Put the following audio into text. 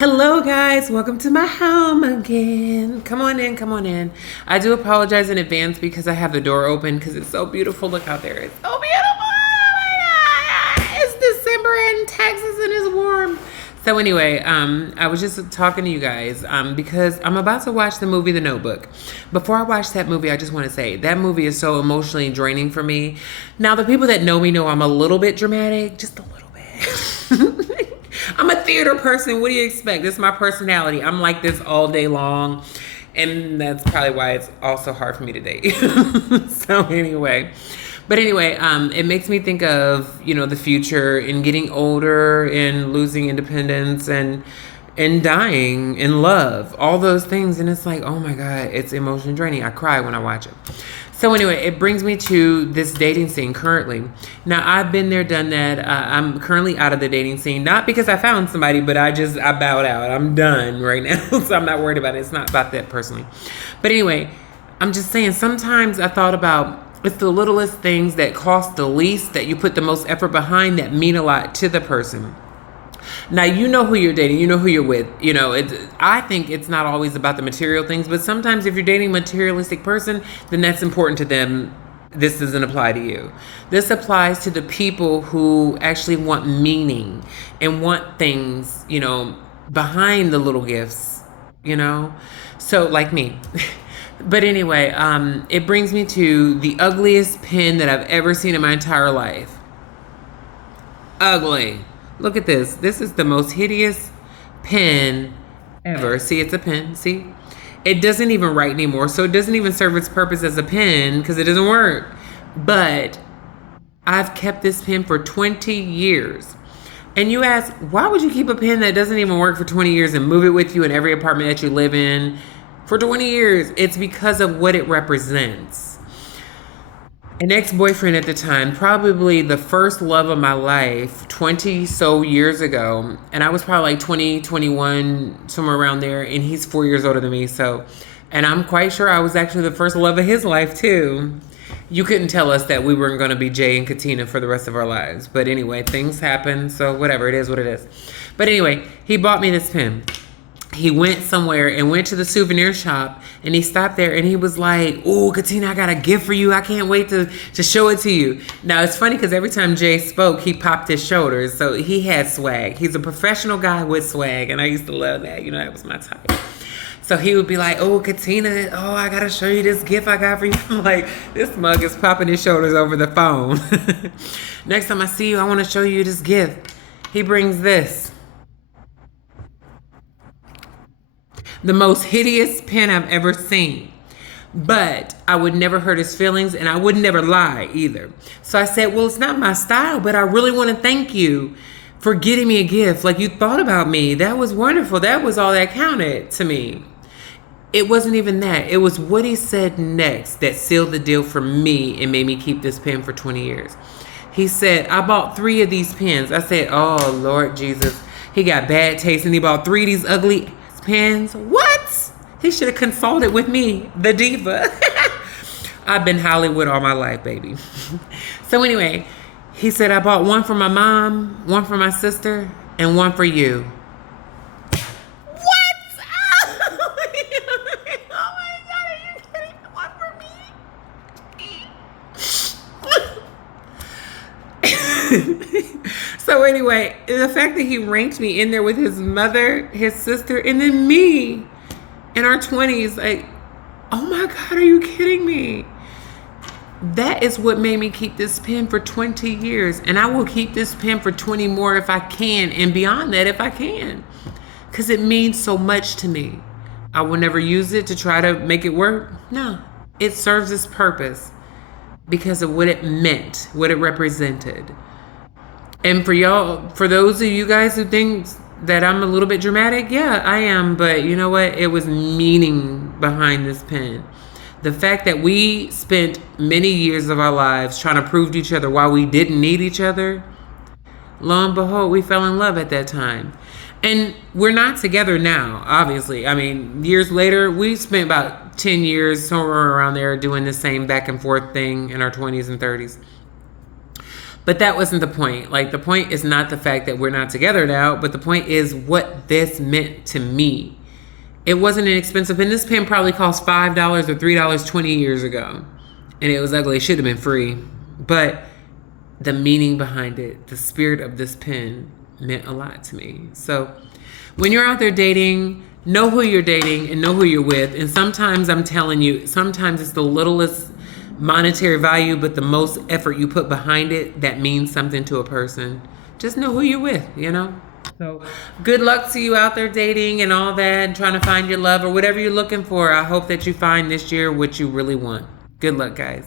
Hello, guys. Welcome to my home again. Come on in, come on in. I do apologize in advance because I have the door open because it's so beautiful. Look out there. It's so beautiful. Oh my God. It's December in Texas and it's warm. So anyway, I was just talking to you guys because I'm about to watch the movie The Notebook. Before I watch that movie, I just want to say that movie is so emotionally draining for me. Now, the people that know me know I'm a little bit dramatic, just a little bit. I'm a theater person. What do you expect? This is my personality. I'm like this all day long. And that's probably why it's also hard for me to date. So anyway, it makes me think of, the future and getting older and losing independence and dying and love, all those things. And it's like, oh my God, it's emotionally draining. I cry when I watch it. So anyway, it brings me to this dating scene currently. Now, I've been there, done that. I'm currently out of the dating scene, not because I found somebody, but I bowed out. I'm done right now, so I'm not worried about it. It's not about that personally. But anyway, I'm just saying, sometimes I thought about it's the littlest things that cost the least, that you put the most effort behind, that mean a lot to the person. Now, you know who you're dating, you know who you're with. I think it's not always about the material things, but sometimes if you're dating a materialistic person, then that's important to them. This doesn't apply to you. This applies to the people who actually want meaning and want things, behind the little gifts, So, like me. But anyway, it brings me to the ugliest pen that I've ever seen in my entire life. Ugly. Look at this. This is the most hideous pen ever. See, it's a pen. See? It doesn't even write anymore, so it doesn't even serve its purpose as a pen because it doesn't work. But I've kept this pen for 20 years. And you ask, why would you keep a pen that doesn't even work for 20 years and move it with you in every apartment that you live in for 20 years? It's because of what it represents. An ex-boyfriend at the time, probably the first love of my life, 20 so years ago, and I was probably like 20, 21, somewhere around there, and he's 4 years older than me, and I'm quite sure I was actually the first love of his life too. You couldn't tell us that we weren't going to be Jay and Katina for the rest of our lives, but anyway, things happen, so whatever, it is what it is. But anyway, he bought me this pen. He went somewhere and went to the souvenir shop, and he stopped there and he was like, "Oh, Katina, I got a gift for you. I can't wait to show it to you." Now, it's funny because every time Jay spoke, he popped his shoulders. So he had swag. He's a professional guy with swag, and I used to love that. That was my type. So he would be like, "Oh, Katina, I got to show you this gift I got for you." I'm like, this mug is popping his shoulders over the phone. Next time I see you, I want to show you this gift. He brings this. The most hideous pen I've ever seen. But I would never hurt his feelings, and I would never lie either. So I said, well, it's not my style, but I really want to thank you for getting me a gift. Like, you thought about me. That was wonderful. That was all that counted to me. It wasn't even that. It was what he said next that sealed the deal for me and made me keep this pen for 20 years. He said, I bought 3 of these pens. I said, oh, Lord Jesus. He got bad taste, and he bought 3 of these ugly pens. What? He should have consulted with me, the diva. I've been Hollywood all my life, baby. So anyway, he said, I bought 1 for my mom, 1 for my sister, and 1 for you. What? Oh my God, are you kidding? 1 for me? So anyway, the fact that he ranked me in there with his mother, his sister, and then me in our 20s, like, oh my God, are you kidding me? That is what made me keep this pen for 20 years. And I will keep this pen for 20 more if I can, and beyond that if I can. Because it means so much to me. I will never use it to try to make it work. No, it serves its purpose because of what it meant, what it represented. And for those of you guys who think that I'm a little bit dramatic, yeah, I am. But you know what? It was meaning behind this pen. The fact that we spent many years of our lives trying to prove to each other why we didn't need each other. Lo and behold, we fell in love at that time. And we're not together now, obviously. I mean, years later, we spent about 10 years, somewhere around there, doing the same back and forth thing in our 20s and 30s. But that wasn't the point. Like, the point is not the fact that we're not together now, but the point is what this meant to me. It wasn't an expensive pen. This pen probably cost $5 or $3 20 years ago. And it was ugly. It should have been free. But the meaning behind it, the spirit of this pen meant a lot to me. So when you're out there dating, know who you're dating and know who you're with. And sometimes, I'm telling you, sometimes it's the littlest monetary value, but the most effort you put behind it that means something to a person. Just know who you're with, you know? So good luck to you out there dating and all that, and trying to find your love or whatever you're looking for. I hope that you find this year what you really want. Good luck, guys.